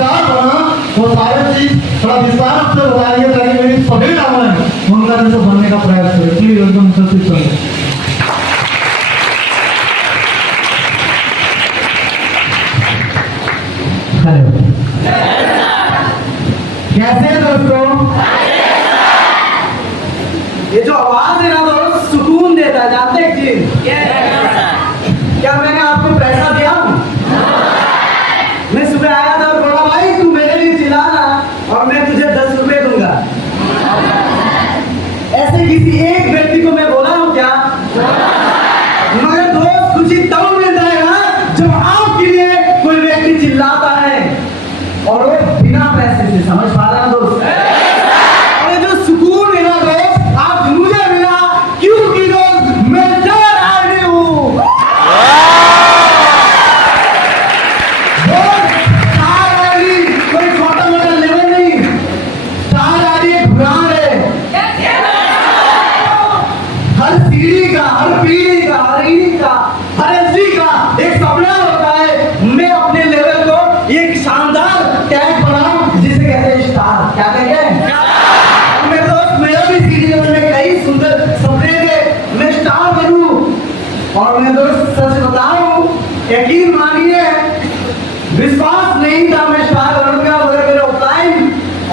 विचार बना वो सारे चीज थोड़ा विस्तार से बताएंगे ताकि मेरी सभी डाउन है उनका जैसे बनने का प्रयास करें। प्लीज एकदम सचिव करें। कैसे हैं दोस्तों? ये जो आवाज है ना दोस्त सुकून देता है, जानते हैं चीज क्या मैंने आपको पैसा दिया? मैं सुबह आया था और बोला भाई तू मेरे लिए चिल्लाना और मैं तुझे 10 रुपए दूंगा। ऐसे किसी एक व्यक्ति को मैं बोला हूँ क्या? मगर दोस्त खुशी तब मिलता है ना जब आपके लिए कोई व्यक्ति चिल्लाता है और वो बिना पैसे से। समझ पा रहे हैं दोस्त? और जो सुकून मिला दोस्त आज मुझे मिला क्योंकि दोस्त मैं स्टार आईडी हूँ। स्टार आईडी कोई छोटा मोटा लेवल नहीं, स्टार आईडी एक ब्रांड है। हर सीढ़ी का, हर पीढ़ी का, हर ईढ़ी का, हर एसडी का एक सपना होता है मैं अपने लेवल को एक शानदार टैग बनाऊं जिसे कहते हैं स्टार। क्या कहते हैं? मेरे दोस्त मेरा भी सीढ़ी लेवल में कई सुंदर सपने थे मैं स्टार बनूं। और मैं दोस्त सच बताऊं यकीन मानिए विश्वास नहीं था मैं स्टार बनूंगा, मगर मेरे ऑफलाइन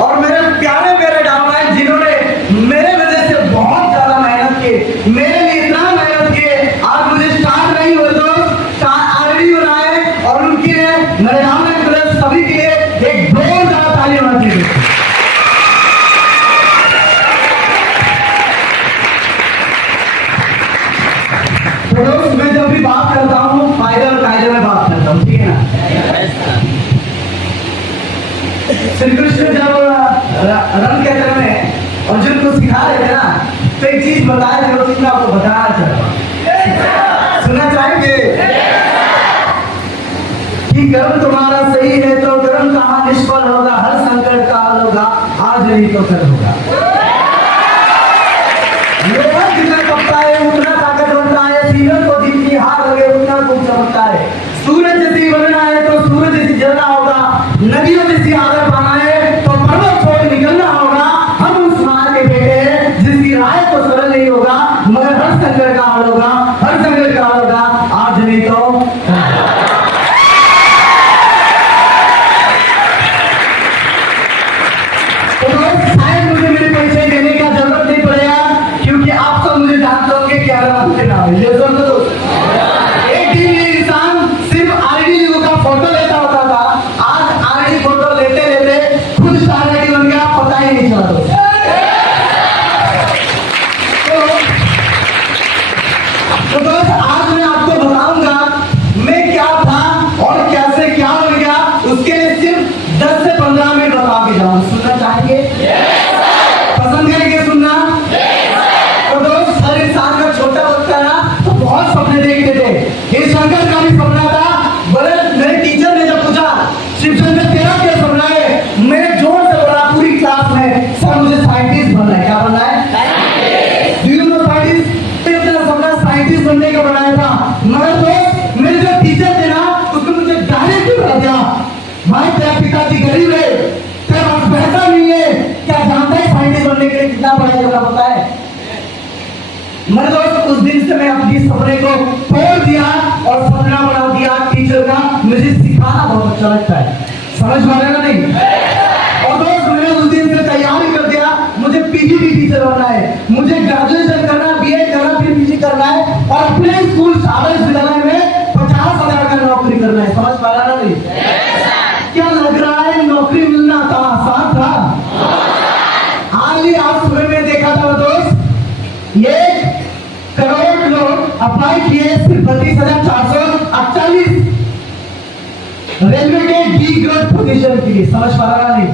और मेरे प्यारे मेरे डाउनलाइन जिन्होंने मेरे वजह से बहुत ज्यादा मेहनत की, मेरे लिए इतना मेहनत की, आज मुझे स्टार नहीं हो दोस्त स्टार आईडी बनाए और उनके लिए मेरे डाउनलाइन प्लस सभी के लिए एक जोरदार ताली होना चाहिए। तो दोस्त मैं जब भी बात करता हूँ फायदे और कायदे में बात करता हूँ, ठीक है ना? श्री कृष्ण जब रण के अंदर में अर्जुन को सिखा रहे थे ना तो एक चीज बताया था, वो चीज मैं आपको बताना चाहता। सुनना चाहेंगे कि कर्म तुम्हारा सही है तो कर्म कहाँ निष्फल होगा, हर संकट का हल होगा, आज नहीं तो कल होगा। लोहा जितना कपता है उतना ताकत बनता है, सीरत को जितनी हार लगे उतना खूब चमकता है। सूरज जैसी बनना है तो सूरज जैसी जलना होगा, नदियों जैसी आदर पाना है तो पर्वत छोड़ निकलना होगा। हम उस मार के बेटे हैं जिसकी राय तो सरल नहीं होगा मगर हर संकट का हल होगा, हर संकट का हल होगा, आज नहीं तो शायद मुझे मेरे परिचय देने का जरूरत नहीं पड़ेगा क्योंकि आप सब मुझे जानते होंगे क्या नाम है। एक दिन ये इंसान सिर्फ आईडी का फोटो लेता होता था, आज आईडी फोटो लेते लेते खुद स्टार आईडी बन गया, पता ही नहीं चला। तो दोस्त आज मैं आपको बताऊंगा मैं क्या था और कैसे क्या बन गया, उसके लिए सिर्फ 10 से 15 मिनट बता के जाऊँ। सुनना चाहेंगे? पसंद करेंगे सुनना? तो दोस्त हर इंसान का छोटा बच्चा ना तो बहुत सपने देखते थे। ये शंकर का भी सपना था। बोले मेरे टीचर ने जब पूछा शिवशंकर तेरा क्या सपना है, मैंने जोर से बोला पूरी क्लास में सर मुझे साइंटिस्ट बनना है। क्या बनना है? Do you know scientist? अपना सपना साइंटिस्ट बनने का बनाया था, मगर दोस्त मेरे जो टीचर थे ना उसने मुझे डायरेक्ट बता दिया भाई तेरा पिताजी गरीब है, तेरे पास पैसा नहीं है, क्या जानता है साइंटिस्ट बनने के लिए कितना पढ़ाई करना पड़ता है? मैं दोस्त उस दिन से मैं अपनी सपने को तोड़ दिया और सपना बना दिया टीचर का। मुझे सिखाना बहुत अच्छा लगता है, समझ पा रहे ना? नहीं। और दोस्त मैंने उस दिन से तैयारी कर दिया, मुझे पीजीडी टीचर बनना है, मुझे ग्रेजुएशन करना, बीएड करना, फिर पीजी करना है और अपने स्कूल आदर्श विद्यालय में 50,000 का नौकरी करना है। समझ पा रहा ना? नहीं। क्या लग रहा है नौकरी मिलना था आसान था? हाल ही आज सुबह में देखा था दोस्त 1 करोड़ लोग अप्लाई किए सिर्फ 32,448 रेलवे के डी ग्रेड पोजीशन के लिए। समझ पा रहा नहीं?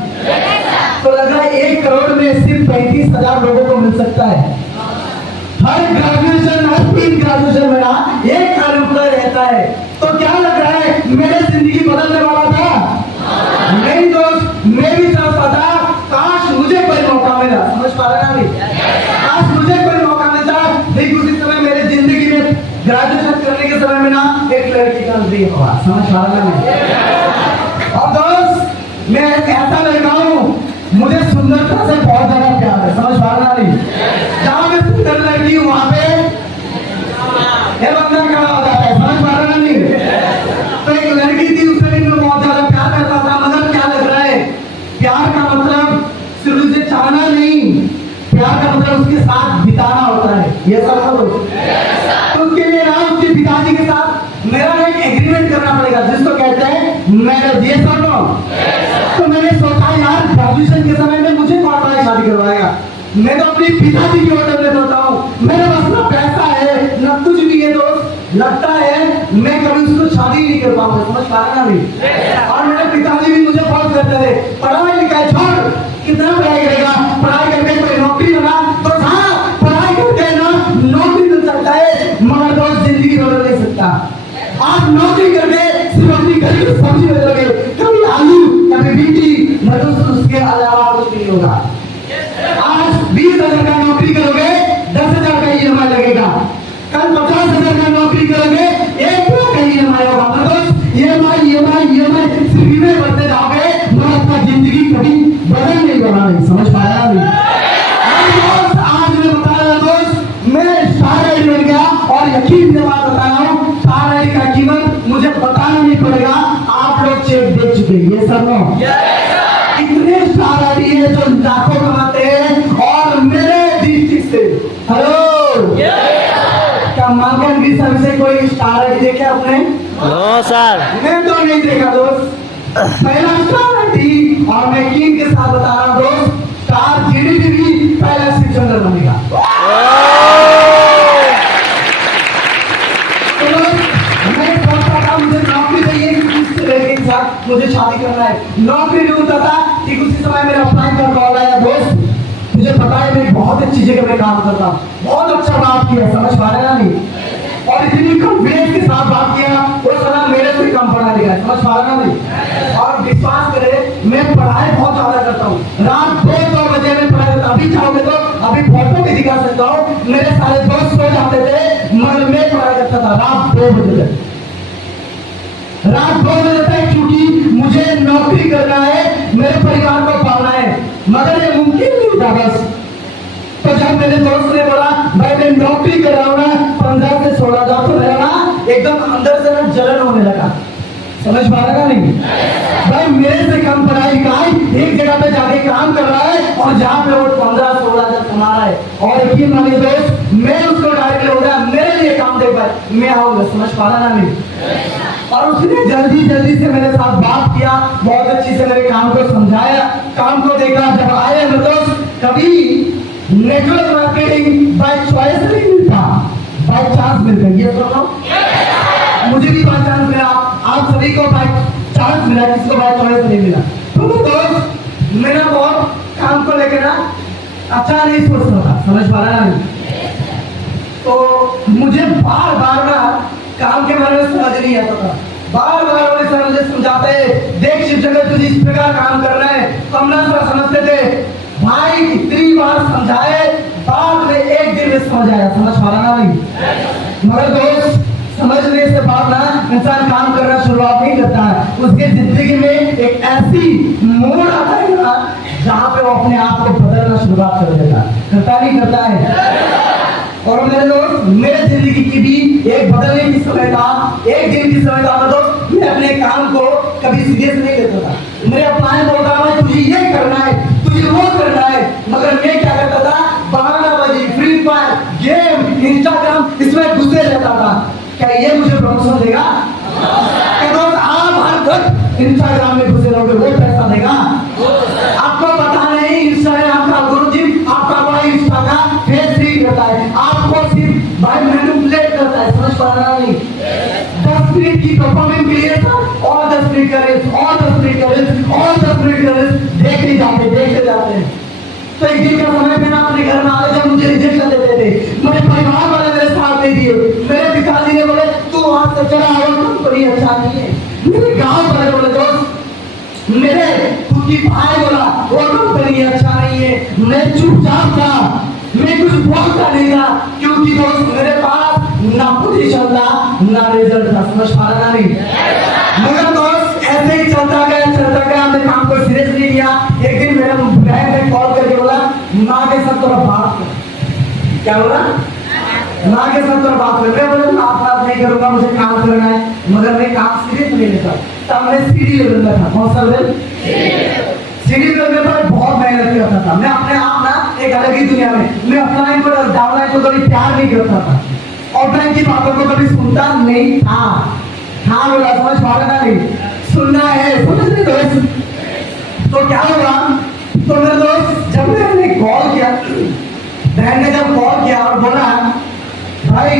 तो लग रहा है 1 करोड़ में सिर्फ 35,000 लोगों को मिल सकता है। हर ग्रेजुएशन हर 3 ग्रेजुएशन में ना एक अनएम्प्लॉय रहता है। तो क्या लग रहा है मेरे जिंदगी बदलने वाला था? नहीं दोस्त, मैं भी चाहता था काश मुझे कोई मौका मिला। समझ पा रहा नहीं? काश मुझे कोई मौका मिलता, लेकिन उसी समय मेरे जिंदगी में ग्रेजुएशन करने के समय में ना एक लड़की का ड्रीम हुआ। समझ पा रहा नहीं? और दोस्त मैं ऐसा लड़का हूँ, मुझे सुंदरता से बहुत ज्यादा प्यार है, समझ पा रहा नहीं? जहाँ मैं सुंदर लड़की हूँ वहां पे ये बंदा खड़ा हो जाता है, समझ पा रहा नहीं? तो एक लड़की थी, उससे भी मैं बहुत ज्यादा प्यार करता था, मगर क्या लग रहा है, प्यार का मतलब सिर्फ उसे चाहना नहीं, प्यार का मतलब उसके साथ बिताना होता है। ये सब तो उसके लिए ना उसके पिताजी के साथ मेरा एक एग्रीमेंट करना पड़ेगा, जिसको कहते हैं मैरिज। ये सब तो मैंने सोचा यार ग्रेजुएशन के समय में मुझे कौन भाई शादी करवाएगा, मैं तो अपने पिताजी की होटल में सोता हूँ, मेरे पास ना पैसा है ना कुछ भी है दोस्त, लगता है मैं कभी उसको शादी नहीं कर पाऊंगा, समझ पा रहा भी? और मेरे पिताजी भी मुझे बहुत कहते थे पढ़ाई लिखाई छोड़, कितना पढ़ाई करेगा, पढ़ाई करके कोई नौकरी बना। तो हाँ, पढ़ाई करके ना नौकरी मिल सकता है, मगर दोस्त जिंदगी बदल नहीं सकता। आप नौकरी करके सिर्फ अपनी घर की सब्जी बदलोगे, कभी आलू कभी भिंडी, मगर उसके अलावा कुछ नहीं होगा। आज 20,000 का नौकरी करोगे 10,000 का EMI लगेगा, कल 50,000 का नौकरी करोगे 1 लाख का EMI होगा। मतलब EMI सिर्फ में बढ़ते जाओगे, मगर आपका जिंदगी कभी बदल नहीं बना नहीं, समझ पाया नहीं? आज मैं बता रहा दोस्त, मैं स्टार आईडी बन गया और यकीन से बात बता रहा हूँ, स्टार आईडी का कीमत मुझे बताना नहीं पड़ेगा, आप लोग चेक देख चुके, ये सब इतने स्टार आईडी है जो लाखों कमाते हैं। और मेरे डिस्ट्रिक्ट से हेलो क्या मालकान की सर्विस से कोई स्टार आईडी देखे आपने? नो सर, मैं तो नहीं देखा दोस्त, पहला स्टार आईडी। और मैं किंग के साथ बता रहा हूँ दोस्त, स्टार GDP भी पहला शिवचंद्र बनेगा। मैं सोचता था मुझे नौकरी चाहिए, किससे लड़के के साथ मुझे शादी करना है, नौकरी ढूंढता था, ठीक उसी समय मेरा अप्लाई का कॉल आया दोस्त, मुझे पता है मैं बहुत अच्छी जगह में काम करता हूँ, बहुत अच्छा बात किया, समझ पा रहे ना नहीं? और इतनी कॉन्फिडेंस के साथ बात किया, वो साला मेरे से कम पढ़ा लिखा है, समझ पा रहे ना नहीं? और विश्वास करे मैं पढ़ाई बहुत ज्यादा करता हूँ, रात 2-2 बजे में पढ़ाई करता हूँ। अभी चाहोगे तो अभी फोटो भी दिखा सकता हूँ, मेरे सारे दोस्त सो जाते थे मगर मैं पढ़ाई करता था रात 2 बजे तक, रात 2 बजे तक, क्योंकि मुझे नौकरी करना है, मेरे परिवार को पालना है, मगर ये मुमकिन नहीं था बस। तो जब मेरे दोस्त ने बोला भाई मैं नौकरी कर रहा हूँ ना 15 से 16,000 तो मेरा ना एकदम अंदर से ना जलन होने लगा, समझ पा रहा नहीं? भाई मेरे से कम पढ़ाई लिखाई एक जगह पे जाके काम कर रहा है और जहाँ पे वो 15-16,000 कमा रहा है, और यकीन मानिए दोस्त मैं उसको डायरेक्ट हो गया मेरे लिए काम दे पाए, मैं आऊंगा, समझ पा रहा नहीं? और उसने जल्दी से मेरे साथ बात किया, बहुत अच्छी से मेरे काम को समझाया, काम को देखा। जब आए ना दोस्त, कभी नेटवर्क मार्केटिंग बाय चॉइस नहीं मिलता, बाय चांस मिलता है। ये तो मुझे भी बाय चांस मिला, आप सभी को बाय चांस मिला, किसको बाय चॉइस नहीं मिला। तो दोस्त मेरा बहुत काम को लेकर ना अच्छा नहीं सोचता था, समझ पा रहा है? तो मुझे बार ना काम के बारे में समझ नहीं आता था, बार वो सर मुझे समझाते, देख शिवचंद्र तुझे इस प्रकार काम करना है, तो हम ना समझते थे भाई, कितनी बार समझाए, बाद में एक दिन में समझ आया, समझ पा रहा नहीं? मगर दोस्त समझने से बाद ना इंसान काम करना शुरुआत नहीं करता है, उसके जिंदगी में एक ऐसी मोड़ आता है ना जहाँ पे वो अपने आप को बदलना शुरुआत कर देता है, करता नहीं करता है? और मेरे दोस्त मेरे जिंदगी की भी एक बदलने की समय था, एक दिन की समय था दोस्त, मैं अपने काम को कभी सीरियस नहीं लेता था, मेरे प्लान बोलता था तुझे ये करना है, तुझे वो करना है, मगर मैं क्या करता था, 12 बजे फ्री फायर गेम इंस्टाग्राम इसमें घुसे रहता था। क्या ये मुझे प्रमोशन देगा? दोस्त आप हर वक्त इंस्टाग्राम में घुसे रहोगे, वो पैसा देगा? आपको पता नहीं इंस्टाग्राम का एल्गोरिथम आपका भाई इंस्टा का फेस रीड करता है, आपको सिर्फ भाई मैनिपुलेट करता है, समझ पा रहा नहीं? 10 मिनट की परफॉर्मेंस के लिए और 10 मिनट का रेस, और 10 मिनट का रेस, और 10 मिनट का रेस देखते जाते हैं। तो एक दिन का समय पे ना अपने घर में आ जब मुझे रिजेक्शन देते थे, मेरे परिवार वाले मेरे साथ नहीं दिए, मेरे पिताजी ने बोले तू वहां से चला आओ, कंपनी अच्छा नहीं है, मेरे गांव वाले बोले दोस्त, मेरे खुद की भाई बोला वो कंपनी अच्छा नहीं है, मैं चुपचाप था, मैं कुछ बोलता नहीं था, क्योंकि दोस्त मेरे पास ना पोजीशन था ना रिजल्ट था, समझ पा रहा नहीं? मगर दोस्त ऐसे ही चलता गया, मैं काम को थोड़ा बात कर। क्या बोला? माँ के साथ थोड़ा बात कर। मैं बोला मैं बात नहीं करूंगा, मुझे काम करना है, मगर मैं काम सीरियस नहीं लेता। तब मैं सीढ़ी लेवल में था। कौन सा लेवल? सीढ़ी लेवल में पर बहुत मेहनत करता था। मैं अपने आप ना एक अलग ही दुनिया में, मैं ऑफलाइन को डाउनलाइन को कभी प्यार नहीं करता था, ऑफलाइन की बातों को कभी सुनता नहीं था। हाँ बोला, समझ पा रहा नहीं? सुनना है, समझ रहे दोस्त? तो क्या हुआ, तो मेरे दोस्त जब मैंने कॉल किया, बहन ने जब कॉल किया और बोला भाई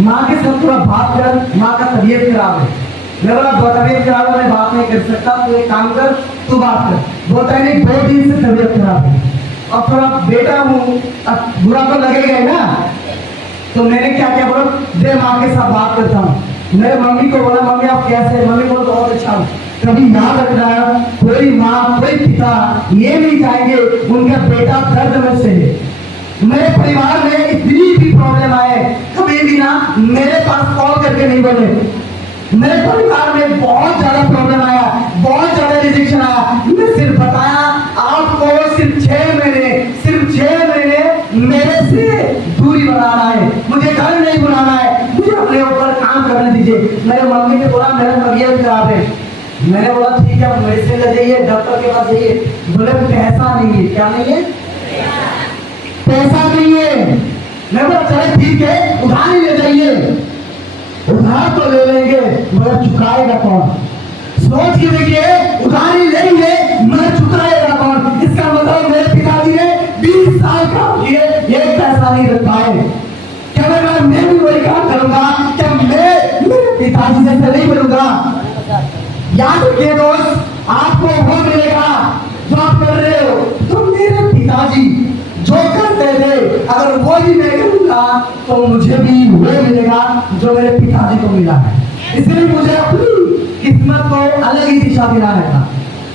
माँ के साथ थोड़ा बात कर, माँ का तबीयत खराब है। मैं बोला तबीयत खराब है, मैं बात नहीं कर सकता, तू एक काम कर, तू बात कर। बोलता है नहीं 2 दिन से तबीयत खराब है, अब थोड़ा बेटा हूँ, अब बुरा तो लगेगा ही ना। तो मैंने क्या किया, बोला दे माँ के साथ बात करता हूँ। मेरे मम्मी को बोला मम्मी आप कैसे? मम्मी बोला बहुत अच्छा हूँ। कभी याद रखना, कोई माँ कोई पिता ये नहीं चाहेंगे उनका बेटा दर्द में से। मेरे परिवार में इतनी भी प्रॉब्लम आए, कभी भी ना मेरे पास कॉल करके नहीं बोले। मेरे परिवार में बहुत ज्यादा प्रॉब्लम आया, बहुत ज्यादा रिजेक्शन आया। मैं सिर्फ बताया आपको सिर्फ 6 महीने मेरे से दूरी बनाना है, मुझे घर नहीं बनाना है, मुझे अपने ऊपर काम करने दीजिए। मेरे मम्मी ने बोला मेरा तबीयत खराब है। मैंने बोला ठीक है मेडिसिन ले जाइए, डॉक्टर के पास जाइए। बोले पैसा नहीं है। क्या नहीं है? पैसा नहीं है। मैं बोला चले ठीक है उधार ही ले जाइए। उधार तो ले लेंगे मगर चुकाएगा कौन? सोच के देखिए, उधारी लेंगे मगर चुकाएगा कौन? इसका मतलब मेरे पिताजी ने 20 साल काम किए, एक पैसा नहीं रखा है। क्या मैं भी वही काम करूंगा? क्या मैं मेरे पिताजी से नहीं बनूंगा? याद रखिए दोस्त, आपको वो मिलेगा जो आप कर रहे हो। तो मेरे पिताजी जो करते थे अगर वो भी मैं करूंगा तो मुझे भी वो मिलेगा जो मेरे पिताजी को मिला है। इसलिए मुझे अपनी किस्मत को अलग ही दिशा दिलाना था,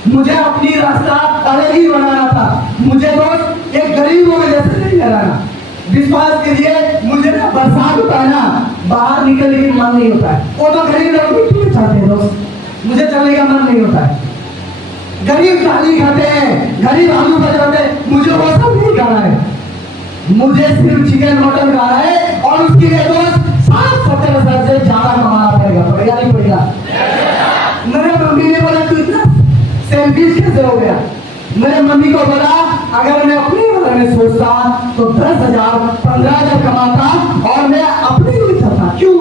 मुझे अपनी रास्ता अलग ही बनाना था। मुझे दोस्त एक गरीबों के जैसे नहीं रहना। विश्वास कीजिए, मुझे ना बरसात होता है ना, बाहर निकलने की मन नहीं होता है। वो तो गरीब लोग मिट्टी में चलते हैं दोस्त, मुझे चलने का मन नहीं होता है। गरीब थाली खाते हैं, गरीब आलू बजाते हैं, मुझे वो सब नहीं खाना है। मुझे सिर्फ चिकन मटन खाना है और उसके लिए दोस्त 60-70 हजार से ज्यादा कमाना पड़ेगा। पड़ेगा नहीं पड़ेगा? मेरे मम्मी ने बोला तू इतना सेल्फिश कैसे हो गया? मेरे मम्मी को बोला अगर मैं अपने बारे में सोचता तो 10,000 15,000 कमाता और मैं अपने लिए चलता। क्यों?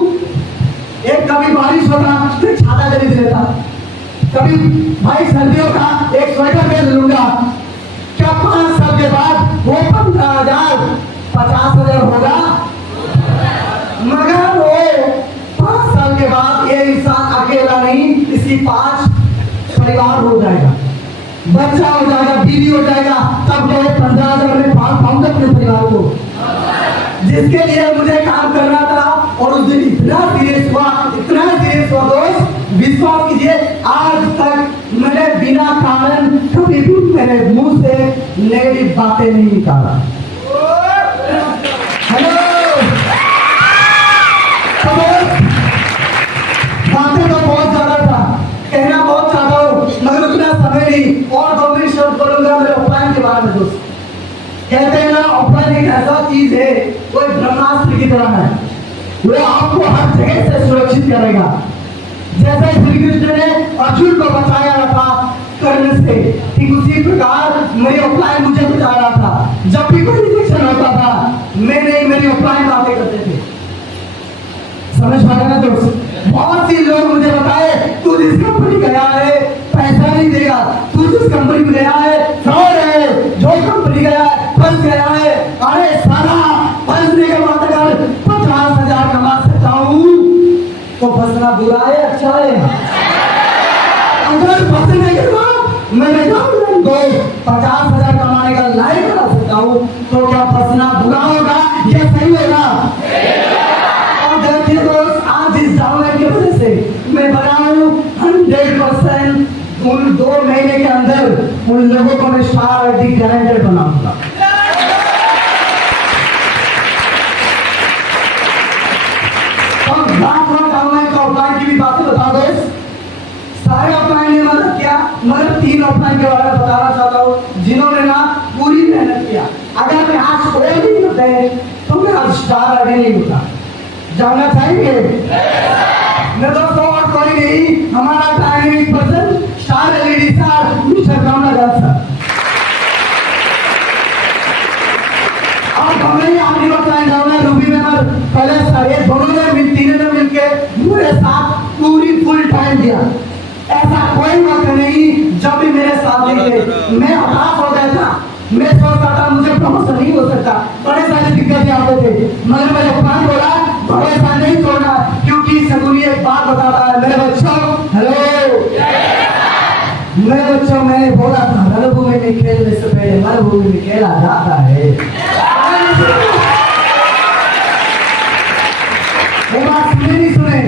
एक कभी बारिश होता तो छाता खरीद लेता, कभी भाई सर्दियों का एक स्वेटर खरीद लूंगा। क्या 5 साल के बाद वो 15,000 50,000 होगा? मगर वो 5 साल के बाद ये इंसान अकेला नहीं, इसकी 5 परिवार हो जाएगा, बच्चा हो जाएगा, बीवी हो जाएगा। तब जो 15,000 में पाल पाऊंगा अपने परिवार को, जिसके लिए मुझे काम करना था। और उस दिन इतना सीरियस हुआ दोस्त, विश्वास कीजिए आज तक मैंने बिना कारण कभी भी मेरे मुंह से नेगेटिव बातें नहीं निकाला। हेलो, बातें तो बहुत ज्यादा था, कहना बहुत चाहता हूँ मगर उतना समय नहीं। और 2 मिनट शब्द बोलूंगा मेरे ऑफलाइन के बारे में। दोस्त कहते हैं ना ऑफलाइन एक ऐसा चीज है, वो एक ब्रह्मास्त्र की तरह है, वो आपको हर जगह से सुरक्षित करेगा। जैसे श्री कृष्ण ने अर्जुन को बचाया था कर्ण से, ठीक उसी प्रकार मेरी ऑफलाइन मुझे बचा रहा था। जब भी कोई रिजेक्शन होता था, मैं नहीं मेरी ऑफलाइन बातें करते थे। समझ पा रहे ना दोस्त? बहुत सी लोग मुझे बताए तू जिस कंपनी गया है पैसा नहीं देगा, तू जिस कंपनी में गया है फ्रॉड है, जो कंपनी गया है फंस गया है। अरे साला फंसने के बाद अगर 50,000 कमा सकता हूँ तो फंसना बुरा है अच्छा है? अगर फंसने के बाद मैंने तो 50,000 कमाने का लायक बना सकता हूँ तो क्या फंसना बुरा होगा या सही होगा? और देखिए दोस्त, आज इस डाउनलाइन की वजह से मैं बना हूँ 100%। उन 2 महीने के अंदर उन लोगों को मैं स्टार एडिक गारंटेड बनाऊंगा। ऑफलाइन की भी बातें बता दो। सारे ऑफलाइन ने मदद किया मगर 3 ऑफलाइन के बारे में बताना चाहता हूँ जिन्होंने ना पूरी मेहनत किया। अगर मैं आज गए तो मैं अब स्टार आईडी नहीं होता। जानना चाहेंगे? मैं दोस्तों और कोई नहीं, हमारा dynamic person star LED star mister Kamalakant sir. अब हमें आगे बताएं जाऊंगा रूबी मेमर पहले सर, ये दोनों ने तीनों ने मिलके मेरे साथ पूरी फुल टाइम दिया। ऐसा कोई वक्त नहीं जब भी मेरे साथ नहीं थे मैं हताश हो गया था। मैं सोचता था मुझे प्रमोशन नहीं हो सकता, बड़े सारे दिक्कतें आते थे, मगर मैंने प्लान बोला बड़े ऐसा नहीं छोड़ना, क्योंकि सगुनी एक बात बताता है मेरे बच्चों। हेलो मेरे बच्चों, मैंने बोला था रणभूमि में खेलने से पहले मरुभूमि में खेला जाता है। एक बात सुने नहीं सुने?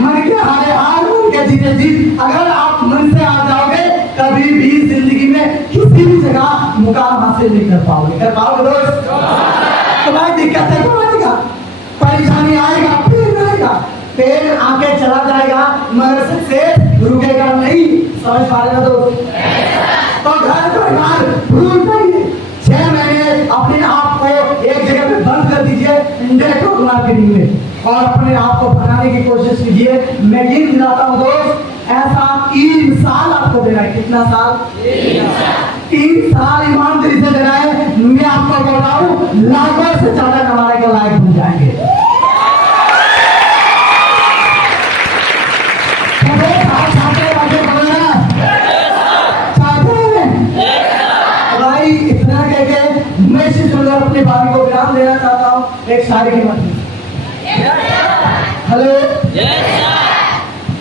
मन के हारे हार, मन के जीते जीत। अगर आप मन से आ जाओगे कभी भी जिंदगी में किसी भी जगह मुकाम हासिल नहीं कर पाओगे। कर पाओगे दोस्त? तुम्हारी दिक्कत है, कौन आएगा? परेशानी आएगा, पेड़ आएगा, पेड़ आके चला जाएगा मगर सक्सेस रुकेगा नहीं। समझ पा रहे हो दोस्त? तो घर परिवार भूल जाइए। 6 महीने अपने आप को एक जगह पे बंद कर दीजिए नेटवर्क मार्केटिंग में और अपने आप को बनाने की कोशिश कीजिए। मैं गिन दिलाता हूँ दोस्त, ऐसा 3 साल आपको देना है। कितना साल? 3 साल ईमानदारी से देना है। मैं आपको बताऊं लाखों से ज्यादा कमाने के लायक बन जाएंगे। भाई इतना कह के मैं सिर्फ अपनी भाभी को विराम देना चाहता हूँ एक शायरी की मत। हेलो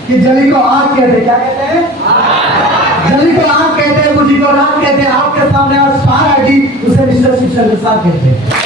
कि जली को आग कहते, क्या कहते हैं? जली को आग कहते हैं, बुझी को रात कहते हैं। आपके सामने आज स्टार आईडी उसे मिस्टर शिव चंद्र साहब कहते हैं।